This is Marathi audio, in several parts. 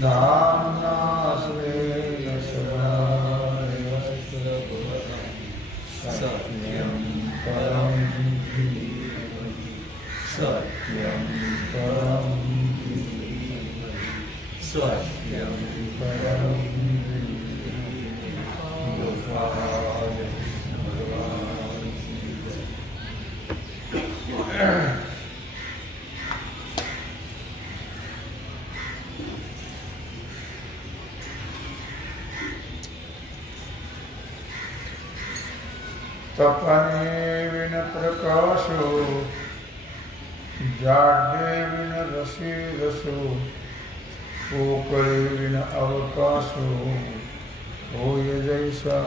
धाम्ना स्वेन सदा सत्यं परं धीमहि सत्यं परं धीमहि सत्यं परं तपने विन प्रकाशो जाडे विन रसी रसो पोकळे विन अवकाशो हो ये जैसा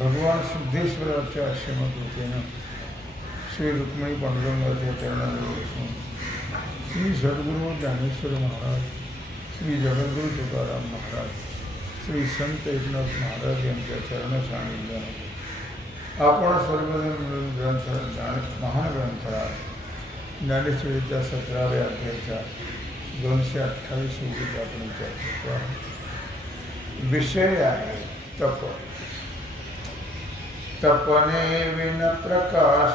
भगवान सिद्धेश्वराच्या श्रीमद्रूपेनं श्री रुक्मिणी पांडुरंगाच्या चरणाजवळ बसून श्री सद्गुरू ज्ञानेश्वर महाराज, श्री जगद्गुरू तुकाराम महाराज, श्री संत एकनाथ महाराज यांच्या चरण सानिध्यात आपण सर्वजण मिळून महान ग्रंथराज ज्ञानेश्वरीच्या 17व्या अध्यायाच्या 228 ओळीचा आपण विचार करतो. विषय आहे तप. तपने विन प्रकाश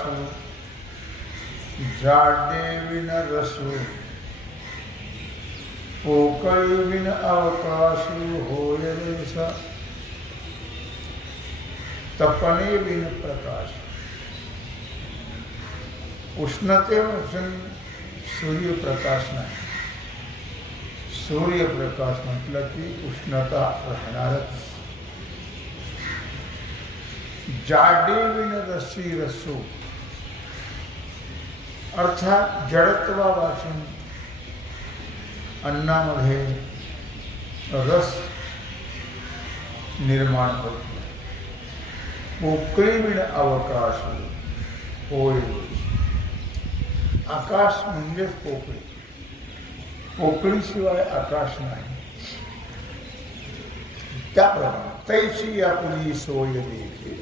जाडे विन रसो पोकळी विन अवकाश होय जैसा. तपने विन प्रकाश. उष्णतेपासून सूर्यप्रकाश नाही. सूर्यप्रकाश म्हटलं की उष्णता राहणारच. जाडे विन रसी रसो अर्थात जडत्वापासून अन्नामध्ये रस निर्माण होतो. पोकळी विण अवकाश होय. आकाश म्हणजेच पोकळी. पोकळीशिवाय आकाश नाही. त्याप्रमाणे तैशी आपुली सोय देखे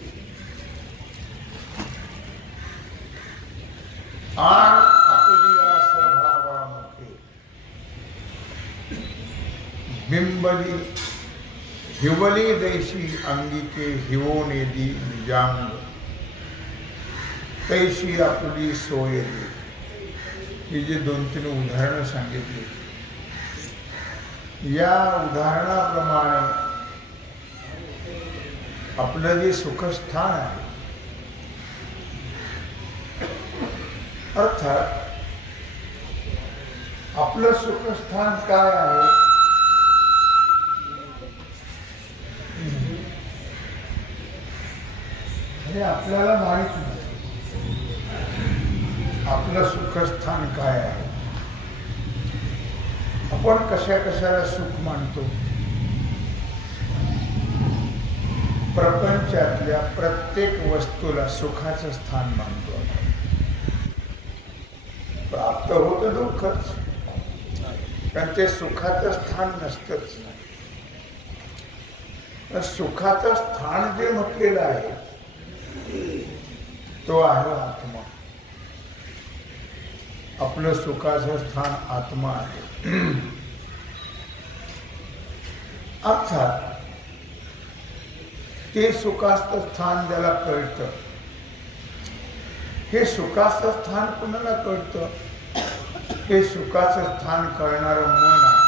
आन आपुलिया स्वभावामुखे बिंबली हिवली दैशी अंगिके हिवोनेदी निजांग तैशी आपुली सोय दे. ही जे 2-3 उदाहरणं सांगितली, या उदाहरणाप्रमाणे आपलं जे सुखस्थान आहे, अर्थात आपलं सुखस्थान काय आहे हे आपल्याला माहित नाही. आपलं सुखस्थान काय आहे. आपण कशाला सुख मानतो. प्रपंचातल्या प्रत्येक वस्तूला सुखाचं स्थान मानतो. प्राप्त होतं दुःखच, पण ते सुखाचं स्थान नसतंच. सुखाचं स्थान जे म्हटलेलं आहे तो आहे आत्मा. आपलं सुखाचं स्थान आत्मा आहे. अर्थात ते सुखाचं स्थान ज्याला कळतं, हे सुखाचं स्थान कुणाला कळतं. हे सुखाचं स्थान कळणारं मन आहे.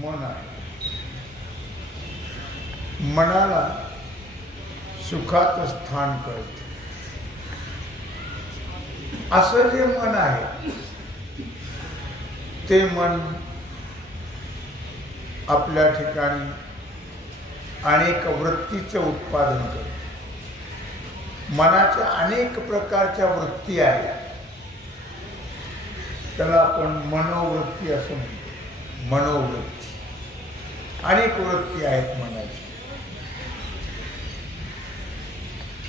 मन आहे. मनाला सुखाचं स्थान कळतं. असं जे मन आहे ते मन आपल्या ठिकाणी अनेक वृत्तीचं उत्पादन करतं. मनाच्या अनेक प्रकारच्या वृत्ती आहेत. त्याला आपण मनोवृत्ती असं म्हणतो. मनोवृत्ती, अनेक वृत्ती आहेत मनाची.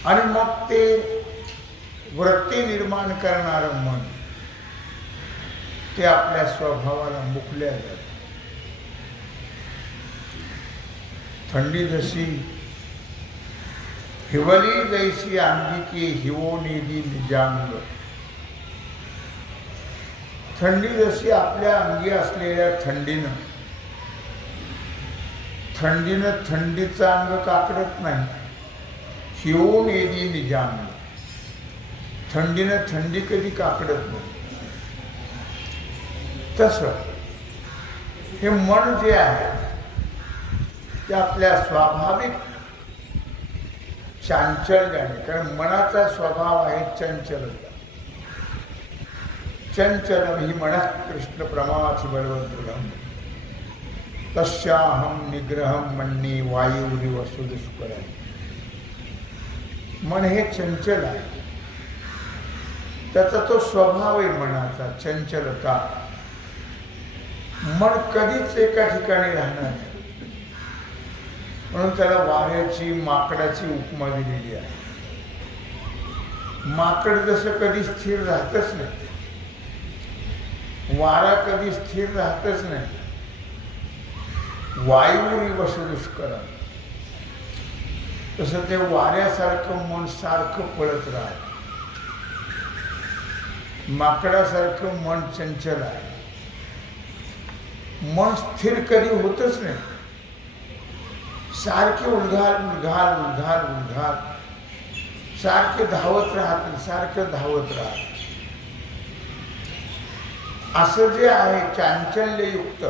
आणि मग ते वृत्ती निर्माण करणारं मन ते आपल्या स्वभावाला मुकल्या जातं. थंडी जशी हिवली जैसी अंगिके हिवो निधी निजांग. थंडी जशी आपल्या अंगी असलेल्या थंडीनं थंडीचं अंग काकडत नाही, शिवून येदी निजांग. थंडीनं थंडी कधी काकडत नाही. तसं हे मन जे आहे ते आपल्या स्वाभाविक चांचल्याने, कारण मनाचा स्वभाव आहे चंचलता. चंचलम ही मनः कृष्ण प्रमाथि बलवदृढम तस्याहम निग्रहम मन्ये वायुरिव सुदुष्करम. मन हे चंचल आहे, त्याचा तो स्वभाव आहे मनाचा चंचलता. मन कधीच एका ठिकाणी राहणार नाही, म्हणून त्याला वाऱ्याची माकडाची उपमा दिलेली आहे. माकड जसं कधी स्थिर राहतच नाही, वारा कधी स्थिर राहतच नाही. वायुरिव सुदुष्करम, तसं ते वाऱ्यासारखं मन सारखं पळत राहत. माकडासारखं मन चंचल आहे. मन स्थिर कधी होतच नाही, सारखे उद्घाल उद्घाल उद्घाल उद्घाल, सारखे धावत राहतील, सारखं धावत राहत. असं जे आहे चांचल्ययुक्त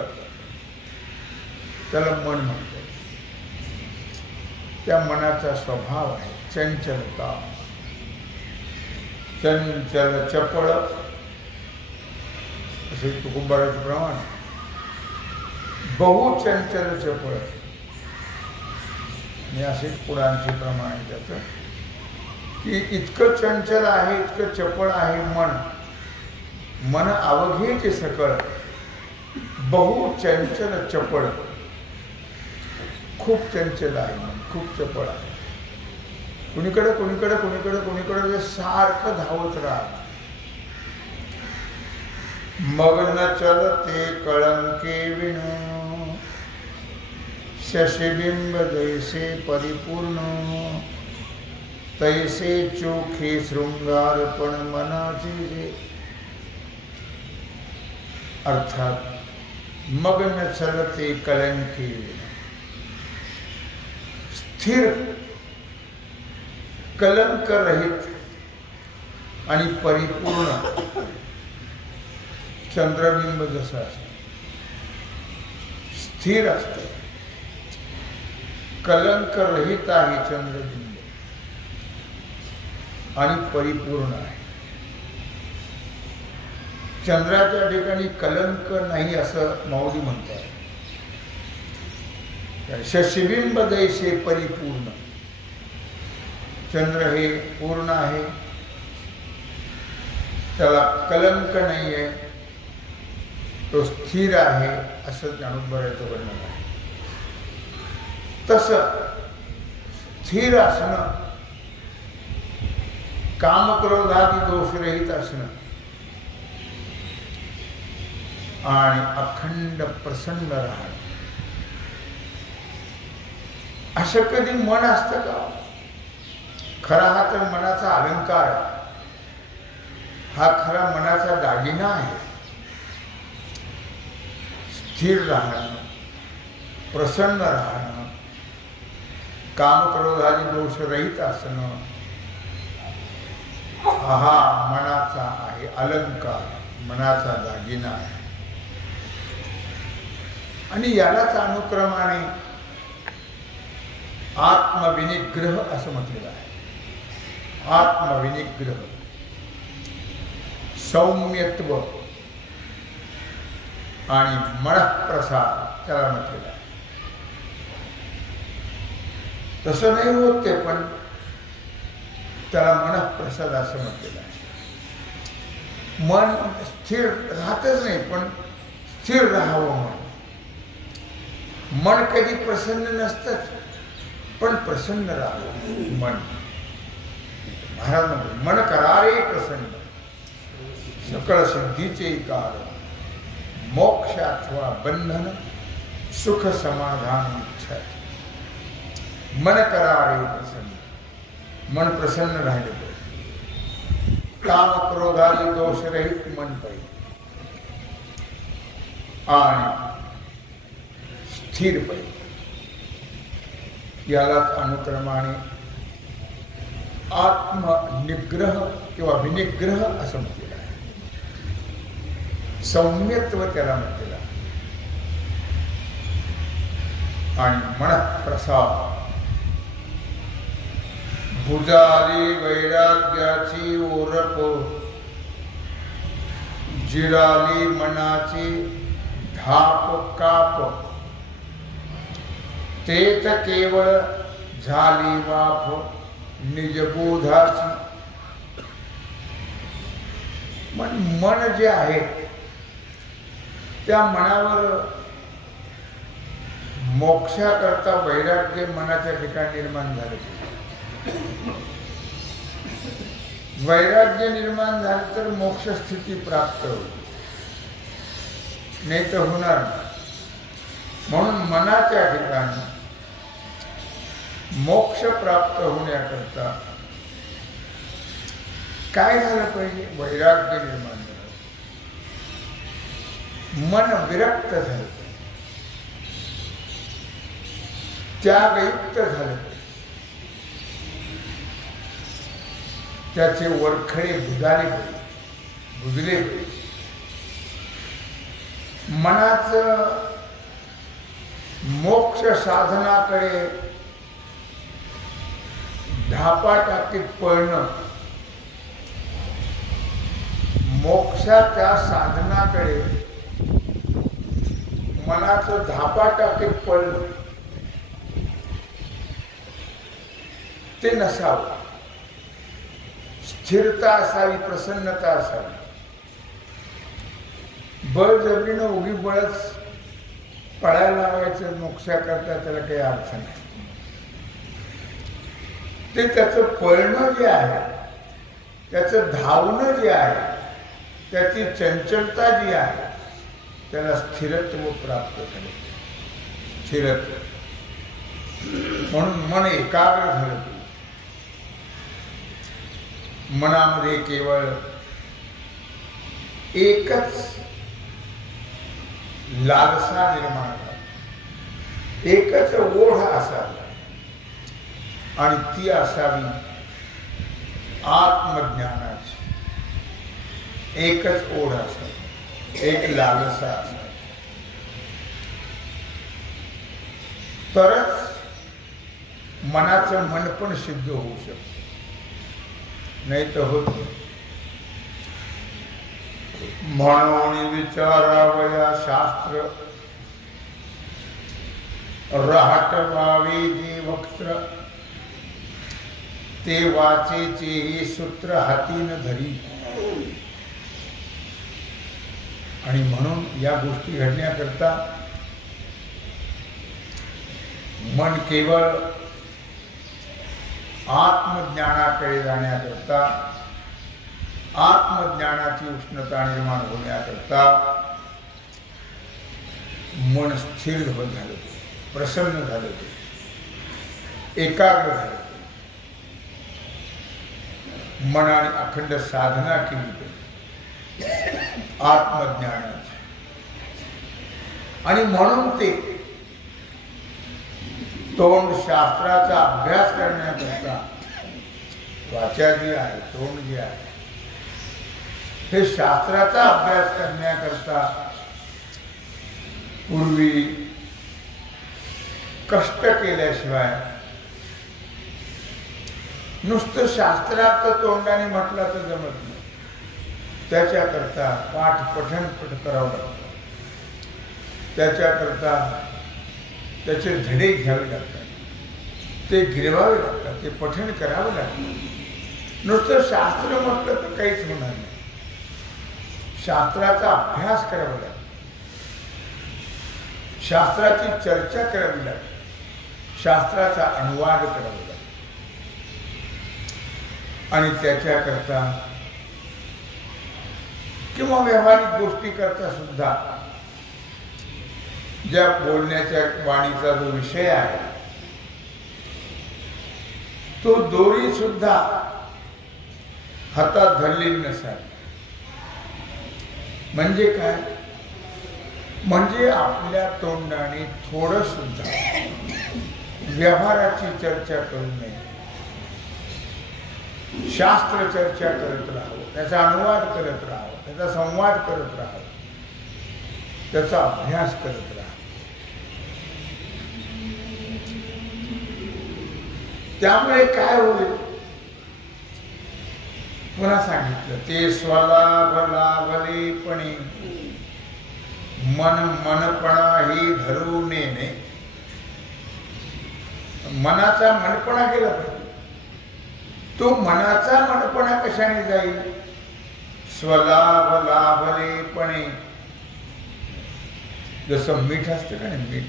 त्याला मन म्हणतात. त्या मनाचा स्वभाव आहे चंचलता. चंचल चपळ असे तुकुंबाराचे प्रमाण. बहुचंचल चपळ आणि असे पुराणचे प्रमाण आहे त्याचं, की इतकं चंचल आहे, इतकं चपळ आहे मन. मन अवघेचे सकळ, बहुचंचल चपळ. खूप चंचल आहे मन, खूप चपळ आहे. कुणीकडे कुणीकडे कुणीकडे कुणीकडे सारखं धावत राहत. मग न चलते कळंके विण, शशिबिंब जैसे परिपूर्ण, तैसे चोखे शृंगारपण मनाचे जे. अर्थात मग न चलते कलंके विण, स्थिर कलंक रहित आणि परिपूर्ण चंद्रबिंब जसं असतं, स्थिर असतं. कलंक रहित आहे चंद्रबिंब आणि परिपूर्ण आहे. चंद्राच्या ठिकाणी कलंक नाही असं माऊली म्हणतात. शशिबिंब जैसे परिपूर्ण. चंद्र हे पूर्ण आहे, त्याला कलंक नाही आहे, तो स्थिर आहे असं ज्ञानोबरायचं वर्णन आहे. तसं स्थिर असणं, कामक्रोधादी दोषरहित असणं आणि अखंड प्रसन्न राहणं, असं कधी मन असतं का? खरा हा तर मनाचा अलंकार आहे, हा खरा मनाचा दागिना आहे. स्थिर राहणं, प्रसन्न राहणं, कामक्रोधादी दोषरहित असणं, हा मनाचा आहे अलंकार, मनाचा दागिना आहे. आणि यालाच अनुक्रमाने आत्मविनिग्रह असं म्हटलेलं आहे. आत्मविनिग्रह, सौम्यत्व आणि मनःप्रसाद त्याला म्हटलेलं आहे. तसं नाही होत ते, पण त्याला मनःप्रसाद असं म्हटलेलं आहे. मन स्थिर राहतच नाही, पण स्थिर राहावं मन. मन कधी प्रसन्न नसतंच, पण प्रसन्न राहावं मन. महाराज म्हणतो मन करारे प्रसन्न, सकळ सिद्धीचे कारण, मोक्ष अथवा बंधन, सुख समाधान इच्छा. मन करारे प्रसन्न, मन प्रसन्न राहिले पाहिजे. काम क्रोधादी दोषरहित मन पाहिजे. आणि स्थिर पाहिजे. यालाच अनुक्रमाने आत्मनिग्रह किंवा विनिग्रह असं म्हटलेलं आहे. सौम्यत्व त्याला म्हटलेलं आहे. आणि मनःप्रसाद, भुजाली वैराग्याची ओरप, जिराली मनाची धाप काप, तेच केवळ झाली वाफ निजबोधाची. मन जे आहे त्या मनावर मोक्षाकरता वैराग्य मनाच्या ठिकाणी निर्माण झाले. वैराग्य निर्माण झालं तर मोक्ष स्थिती प्राप्त होईल, नाही तर होणार नाही. म्हणून मनाच्या ठिकाणी मोक्ष प्राप्त होण्याकरता काय झालं पाहिजे? वैराग्य निर्माण झालं, मन विरक्त झालं, त्यागयुक्त झालं, त्याचे वरखडे बुजले पाहिजे. मनाचं मोक्ष साधनाकडे धापाटाकीत पळणं, मोक्षाच्या साधनाकडे मनाचं धापाटाकीत पळणं ते नसावं. स्थिरता असावी, प्रसन्नता असावी. बळजबरीनं उगी बळच पळायला लावायचं मोक्षाकरता त्याला काही अर्थ नाही. ते त्याचं पळणं जे आहे, त्याचं धावणं जे आहे, त्याची चंचलता जी आहे, त्याला स्थिरत्व प्राप्त झाले. स्थिरत्व म्हणून मन एकाग्र झालं. मनामध्ये केवळ एकच लालसा निर्माण झाली, एकच ओढ असावी आणि ती असावी आत्मज्ञानाची. एकच ओढ असावी, एक लालसा असावी, तरच मनाचं मन पण सिद्ध होऊ शकतं, नाही तर होत नाही. म्हणून विचारावया शास्त्र, रहाटवावे जे वक्त्र, ते वाचेचे सूत्र हाती न धरी. आणि म्हणून या गोष्टी घडण्याकरता मन केवळ आत्मज्ञानाकडे जाण्याकरता, आत्मज्ञानाची उष्णता निर्माण होण्याकरता मन स्थिर झालं, प्रसन्न झालं, एकाग्र झालं. मनाने अखंड साधना केली पाहिजे आत्मज्ञानाची. आणि म्हणून ते तोंड शास्त्राचा अभ्यास करण्याकरता, वाचा जी आहे, तोंड जे आहे, हे शास्त्राचा अभ्यास करण्याकरता पूर्वी कष्ट केल्याशिवाय, नुसतं शास्त्रार्थ तोंडाने म्हटलं तर जमत नाही. त्याच्याकरता पाठ पठण करावं लागतं, त्याच्याकरता त्याचे धडे घ्यावे लागतात, ते गिरवावे लागतात, ते पठण करावं लागतं. नुसतं शास्त्र म्हटलं तर काहीच होणार नाही. शास्त्राचा अभ्यास करावा लागतो, शास्त्राची चर्चा करावी लागते, शास्त्राचा अनुवाद करावा लागतो. आणि त्याच्याकरता किंवा व्यावहारिक गोष्टी करता सुद्धा ज्या बोलण्याच्या वाणीचा जो विषय आहे, तो दोरी सुद्धा हातात धरलेली नसावी. म्हणजे काय? म्हणजे आपल्या तोंडाने थोडं सुद्धा व्यवहाराची चर्चा करू नये, शास्त्र चर्चा करत राहावं, त्याचा अनुवाद करत राहावं, त्याचा संवाद करत राहावं, त्याचा अभ्यास करत राहावं. त्यामुळे काय होईल पुन्हा सांगितलं, ते स्वलाभ लाभलेपणे मन मनपणा ही धरू नेणे. मनाचा मनपणा केला पाहिजे. तो मनाचा मनपणा कशाने जाईल? स्वलाभ लाभलेपणे. जसं मीठ असतं का नाही, मीठ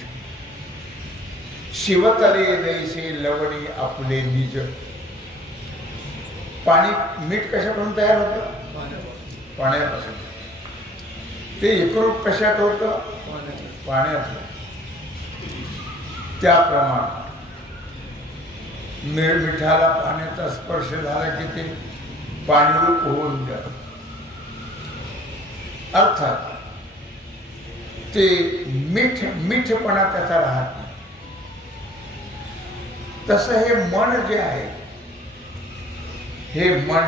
शिवतले जैसे लवणे आपले निज. पाणी मीठ कशापासून तयार होतं? पाण्यापासून. ते एकरूप कशात होतं? पाण्यात. त्याप्रमाणे मिठाला पाण्याचा स्पर्श झाला की ते पाणीरूप होऊन जात. अर्थात ते मीठपणा त्याचा राहत नाही. तसं हे मन जे आहे, हे मन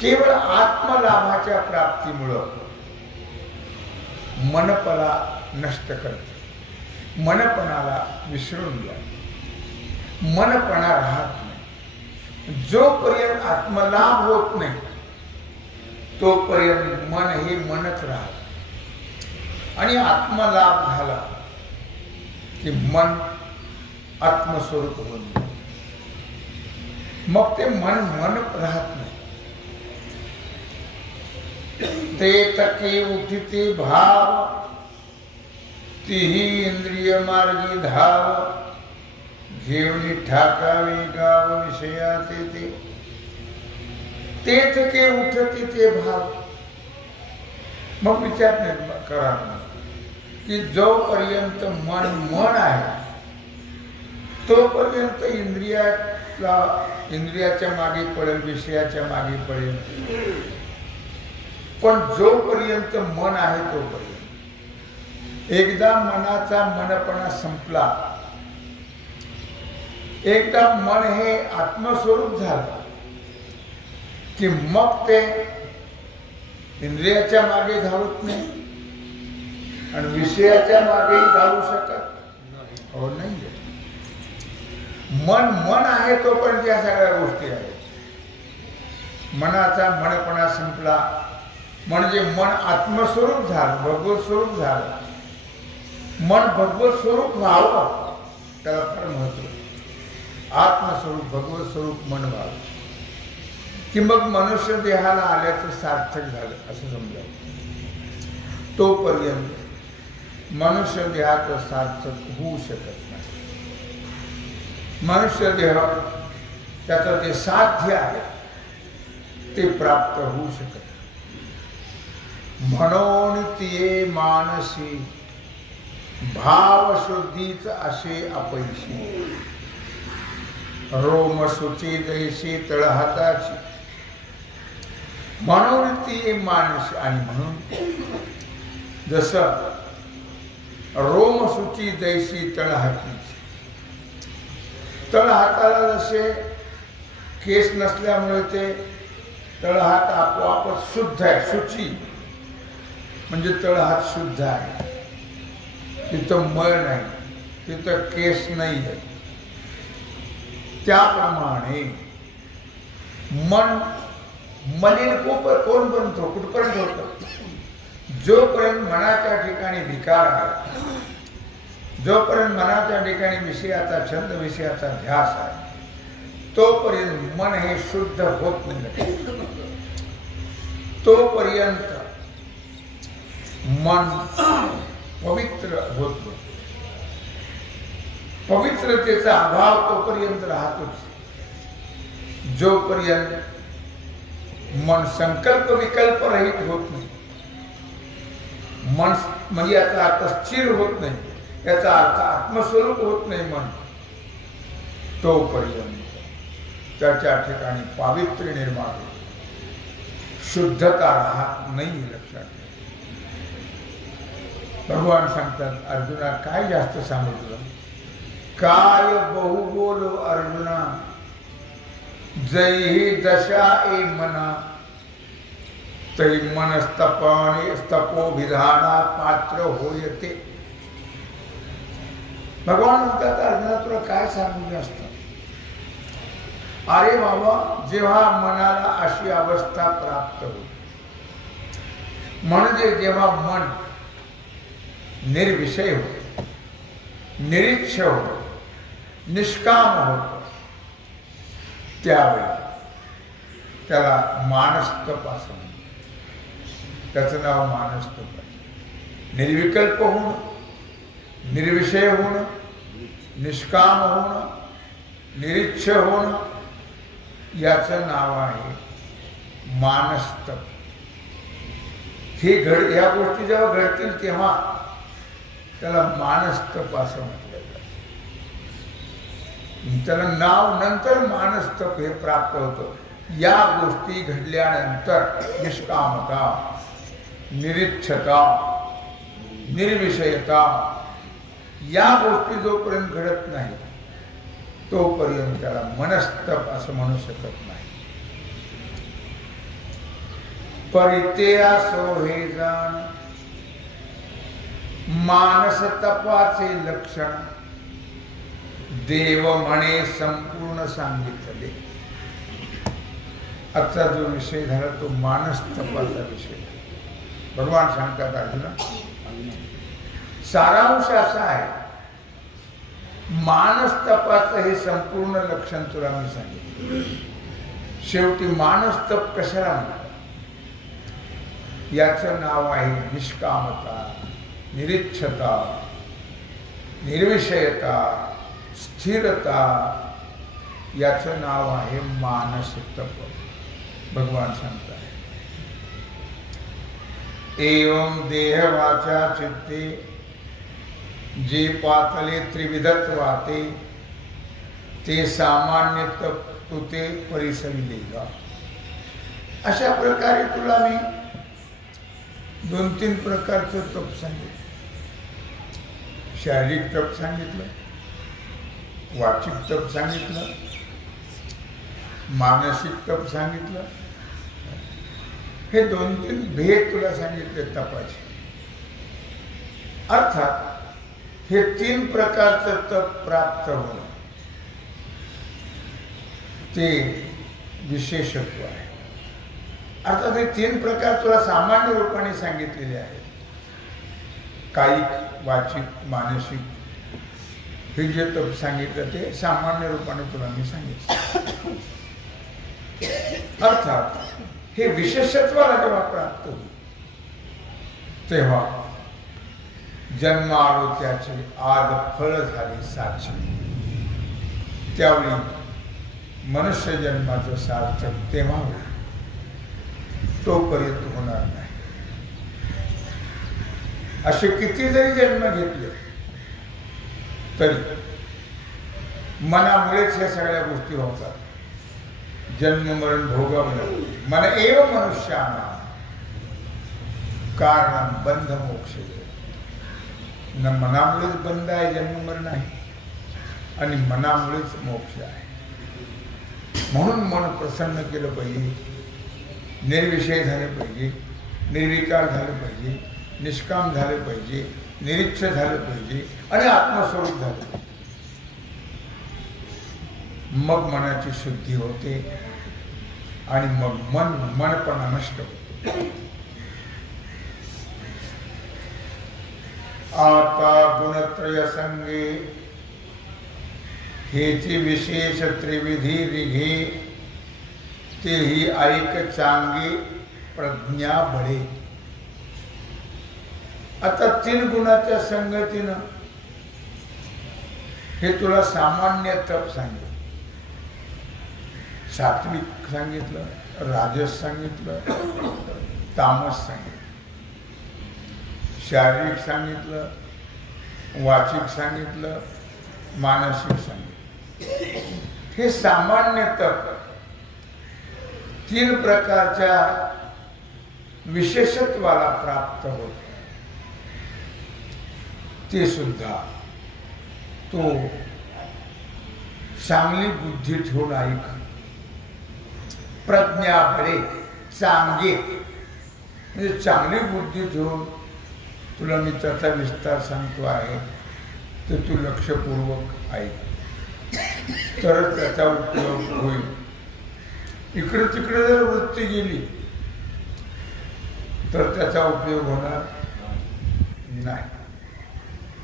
केवळ आत्मलाभाच्या प्राप्तीमुळं मनपणा नष्ट करते, मनपणाला विसरून जाते, मनपणा राहत नाही. जोपर्यंत आत्मलाभ होत नाही तोपर्यंत मन हे मनच राहत. आणि आत्मलाभ झाला की मन आत्मस्वरूप होऊन जाते. मग ते मन राहत नाही. ते तके उठिते भाव तीही इंद्रिय मार्गी धाव. घेऊनी ठाकावे गाव विषयाचे ते थके उठते ते भाव. मग विचार करा की जोपर्यंत मन आहे तोपर्यंत इंद्रियाच्या मागे पडेल, विषयाच्या मागे पडेल. पण जोपर्यंत मन आहे तोपर्यंत एकदा मनाचा मनपणा संपला, एकदा मन हे आत्मस्वरूप झालं की मग ते इंद्रियाच्या मागे धावत नाही आणि विषयाच्या मागेही धावू शकत हो नाही. मन आहे तोपर्यंत या सगळ्या गोष्टी आहेत. मनाचा मनपणा संपला म्हणजे मन आत्मस्वरूप झालं, भगवत स्वरूप झालं. मन भगवत स्वरूप व्हावं त्याला फार महत्व. आत्मस्वरूप भगवत स्वरूप मन व्हावं की मग मनुष्य देहाला आल्याचं सार्थक झालं असं समजावं. तोपर्यंत मनुष्य देहाचं सार्थक होऊ शकत नाही. मनुष्य देह त्याचं जे साध्य आहे ते प्राप्त होऊ शकत नाही. म्हणून तिये मानसी भावशुद्धीच असे अपयशी. रोम सुची जैसी तळहाताची. म्हणून ती मानसी. आणि म्हणून जसं रोम सुची जैसी तळहातीची. तळहाताला जसे केस नसल्यामुळे ते तळहात आपोआपच शुद्ध आहे. शुची म्हणजे तळहात शुद्ध आहे. तिथं मळ नाही, तिथं केस नाही आहे. त्याप्रमाणे मन मलिन कोण बनतो? कुठपर्यंत होतं? जोपर्यंत मनाच्या ठिकाणी विकार आहे, जोपर्यंत मनाच्या ठिकाणी विषयाचा छंद, विषयाचा ध्यास आहे, तोपर्यंत मन हे शुद्ध होत नाही. तोपर्यंत मन पवित्र होत नाही. पवित्रतेचा अभाव तोपर्यंत राहतोच जोपर्यंत मन संकल्प विकल्प रहित होत नाही. मन म्हणजे याचा अर्थ स्थिर होत नाही, याचा अर्थ आत्मस्वरूप होत नाही. मन तोपर्यंत त्याच्या ठिकाणी पावित्र्य निर्माण होते, शुद्धता राहत नाही. लक्षात ठेवा. भगवान सांगतात अर्जुना काय जास्त सांगितलं, काय बहु बोलो अर्जुना, जैही दशा ए मना, तै मनस्तपाने तपोविधाना पात्र होयते. भगवान म्हणतात अर्जुना तुला काय सांगू जास्त. अरे बाबा, जेव्हा मनाला अशी अवस्था प्राप्त होते, म्हणजे जेव्हा मन निर्विषय होत, निरीक्ष होत, निष्काम होत, त्यावेळी त्याला मानस्तप असं म्हणतात. त्याचं नाव मानस्तप आहे. निर्विकल्प होणं, निर्विषय होणं, निष्काम होणं, निरीक्ष होणं, याचं नाव आहे मानस्तप. या गोष्टी जेव्हा घडतील तेव्हा त्याला मानस्तप असं म्हटलं जातं. त्याला नाव नंतर मानस्तप हे प्राप्त होतं. या गोष्टी घडल्यानंतर निष्कामता, निरीक्षता, निर्विषयता या गोष्टी जोपर्यंत घडत नाही तोपर्यंत त्याला मनस्तप असं म्हणू शकत नाही. परित्या सो हे जाण मानसतपाचे लक्षण, देव म्हणे संपूर्ण सांगितले. आजचा जो विषय झाला तो मानस्तपाचा विषय. भगवान सांगतात अर्जुना, सारांश असा आहे, मानस्तपाचं हे संपूर्ण लक्षण तुला मी सांगितलं. शेवटी मानस्तप कशाला म्हणतात, याचं नाव आहे निष्कामता, निरीक्षता, निर्विषयता, स्थिरता. याचं नाव आहे मानसतप. भगवान सांगतात एवं देह वाचा चित्ते जे पातले त्रिविधत्वाते, ते सामान्य तप तुते परिसविलेगा. अशा प्रकारे तुला मी 2-3 प्रकारचं तप सांगितलं. शारीरिक तप सांगितलं, वाचिक तप सांगितलं, मानसिक तप सांगितलं. हे 2-3 भेद तुला सांगितले तपाचे. अर्थात हे 3 प्रकारचं तप प्राप्त होणं ते विशेषत्व आहे. अर्थात हे 3 प्रकार तुला सामान्य रूपाने सांगितलेले आहेत. कायिक, वाचिक, मानसिक हे जे तप सांगितलं ते सामान्य रूपाने तुला मी सांगितलं. अर्थात हे विशेषत्वाला जेव्हा प्राप्त होईल तेव्हा जन्म आलो त्याचे आज फळ झाले साक्षी. त्यावेळी मनुष्य जन्माचं सार्थक तेव्हा होईल, तोपर्यंत होणार नाही. असे किती जरी जन्म घेतले तरी मनामुळेच ह्या सगळ्या गोष्टी होतात. जन्म मरण भोगावं लागते. मन एव मनुष्याना कारण बंध मोक्ष. न मनामुळेच बंध आहे, जन्म मरण आहे, आणि मनामुळेच मोक्ष आहे. म्हणून मन प्रसन्न केलं पाहिजे, निर्विषय झालं पाहिजे, निर्विकार झालं पाहिजे, निष्काम झालं पाहिजे, निरीक्ष झालं पाहिजे आणि आत्मस्वरूप झालं पाहिजे. मग मनाची शुद्धी होते आणि मग मनपणा नष्ट होतो. आता गुणत्रय संगे हेची विशेष त्रिविधी रिघे, तेही ऐक चांगे प्रज्ञा बळे. आता 3 गुणाच्या संगतीनं हे तुला सामान्य तप सांगितलं. सात्विक सांगितलं, राजस सांगितलं, तामस सांगितलं, शारीरिक सांगितलं, वाचिक सांगितलं, मानसिक सांगितलं. हे सामान्य तप 3 प्रकारच्या विशेषत्वाला प्राप्त होत. ते सुद्धा तो चांगली बुद्धी ठेवून ऐक. प्रज्ञा बळे चांगे म्हणजे चांगली बुद्धी ठेवून तुला मी त्याचा विस्तार सांगतो आहे, तर तू लक्षपूर्वक ऐक, तरच त्याचा उपयोग होईल. इकडे तिकडे जर वृत्ती गेली तर त्याचा उपयोग होणार नाही.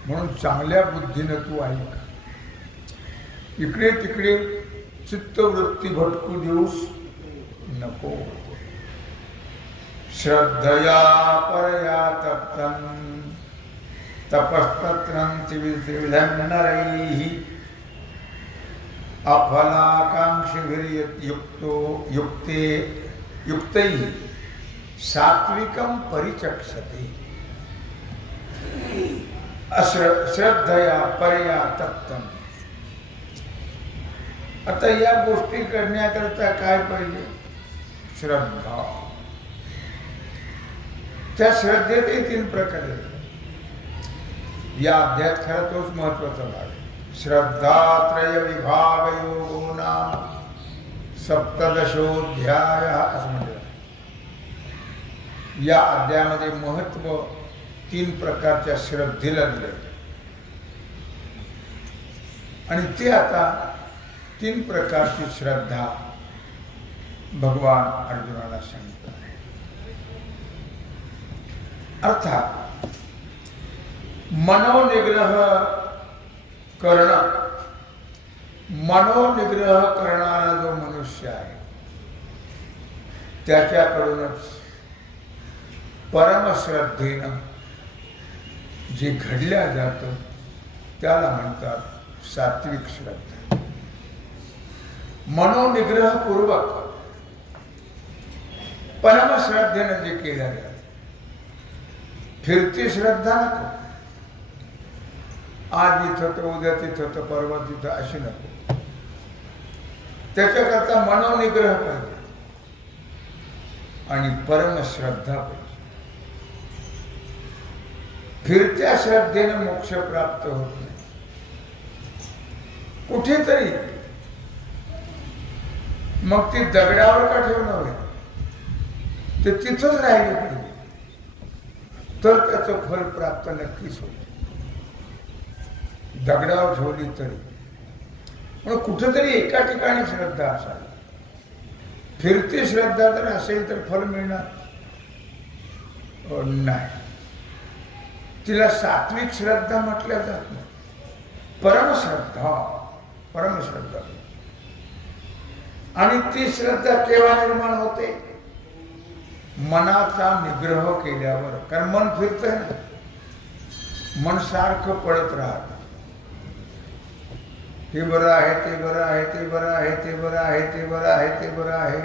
म्हणून चांगल्या बुद्धीनं तू ऐक. इकडे तिकडे चित्तवृत्ती भटकू देऊस नको. श्रद्धया परया तप्तं तपस्तत्रं त्रिविधं नरैः युक्तैः सात्विकं परिचक्षते. श्रद्धया परया तप्तं. आता या गोष्टी करण्याकरता काय पाहिजे? श्रद्धा. त्या श्रद्धेतही 3 प्रकार आहेत. या अध्यायात खरा तोच महत्वाचा भाग आहे. श्रद्धात्रय विभाग योगो नाम सप्तदशोऽध्याय असं म्हटलं. या अध्यायामध्ये महत्व 3 प्रकारच्या श्रद्धेला दिले आणि ते आता 3 प्रकारची श्रद्धा भगवान अर्जुनाला सांगतात. अर्थात मनोनिग्रह करणं, मनोनिग्रह करणारा जो मनुष्य आहे त्याच्याकडूनच परमश्रद्धेनं जे घडल्या जातं त्याला म्हणतात सात्विक श्रद्धा. मनोनिग्रहपूर्वक परमश्रद्धेनं जे केल्या जातं, फिरती श्रद्धा नको. आज इथं तर उद्या तिथं तर परवा तिथं अशी नको. त्याच्याकरता मनोनिग्रह पाहिजे आणि परमश्रद्धा पाहिजे. फिरत्या श्रद्धेनं मोक्ष प्राप्त होत नाही. कुठेतरी मग ती दगडावर का ठेवणं होईल, ते तिथंच राहिली पाहिजे, तर त्याचं फल प्राप्त नक्कीच होईल. दगडावर ठेवली तरी म्हणून कुठेतरी एका ठिकाणी श्रद्धा असावी. फिरती श्रद्धा जर असेल तर फल मिळणार नाही. तिला सात्विक श्रद्धा म्हटल्या जात नाही. परमश्रद्धा, परमश्रद्धा. आणि ती श्रद्धा केव्हा निर्माण होते? मनाचा निग्रह केल्यावर. कारण मन फिरतंय ना, मन सारखं पळत राहत. हे बरं आहे, ते बरं आहे, ते बरं आहे, ते बरं आहे, ते बरं आहे, ते बरं आहे,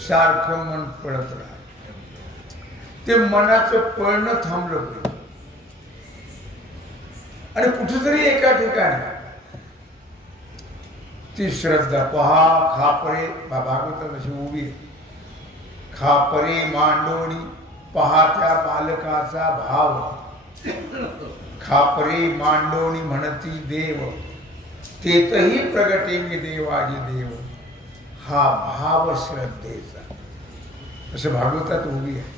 सारखं मन पळत राहत. ते मनाचं पळणं थांबलं पाहिजे आणि कुठेतरी एका ठिकाणी ती श्रद्धा. पहा खापरे, भागवतात अशी उभी आहे. खापरे मांडोणी पहा त्या बालकाचा भाव. खापरे मांडोणी म्हणती देव, तेतही प्रगटे मी देवाजी देव. हा भाव श्रद्धेचा. असं भागवतात उभी आहे.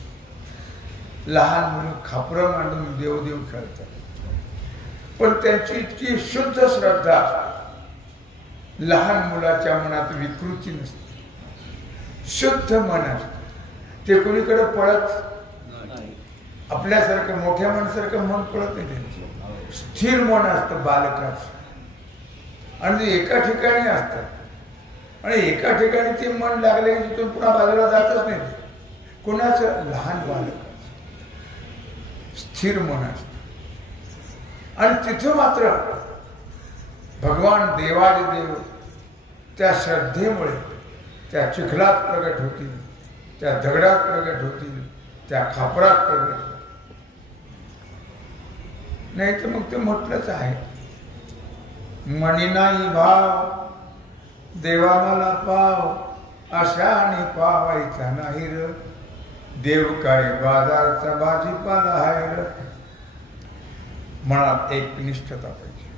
लहान मुलं खापरं मांडून देवदेव खेळतात, पण त्यांची इतकी शुद्ध श्रद्धा असते. लहान मुलाच्या मनात विकृती नसते, शुद्ध मन असते. ते कोणीकडे पळत आपल्यासारखं मोठ्या माणसारखं मन पळत नाही. त्यांचं स्थिर मन असतं बालकाचं आणि ते एका ठिकाणी असतात. आणि एका ठिकाणी ते मन लागले की तिथून पुन्हा बाजूला जातच नाही. कोणाचं? लहान बालकाचं स्थिर मन असतं. आणि तिथं मात्र भगवान देवादिदेव त्या श्रद्धेमुळे त्या चिखलात प्रगट होतील, त्या दगडात प्रगट होतील, त्या खापरात प्रगट होतील. नाही तर मग ते म्हटलंच आहे, मनी नाही भाव देवा मला पाव, आशाने पावायचा नाही र, देव काय बाजारचा भाजीपाला आहे र. मनात एकनिष्ठता पाहिजे,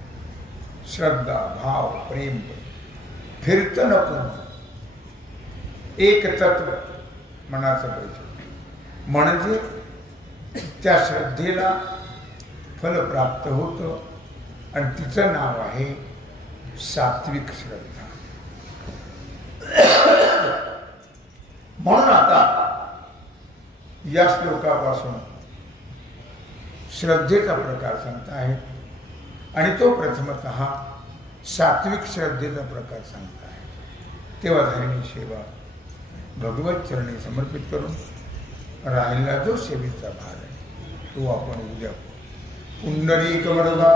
श्रद्धा, भाव, प्रेम पाहिजे. फिरतं नको, एक तत्व मनाचं पाहिजे. म्हणजे त्या श्रद्धेला फल प्राप्त होतं आणि तिचं नाव आहे सात्विक श्रद्धा. म्हणून आता या श्लोकापासून श्रद्धेचा प्रकार सांगता आहे आणि तो प्रथमतः सात्विक श्रद्धेचा प्रकार सांगता आहे. तेव्हा धारिणी सेवा भगवत चरणी समर्पित करून राहिलेला जो सेवेचा भाग आहे तो आपण उद्या पुंडरीक वरदा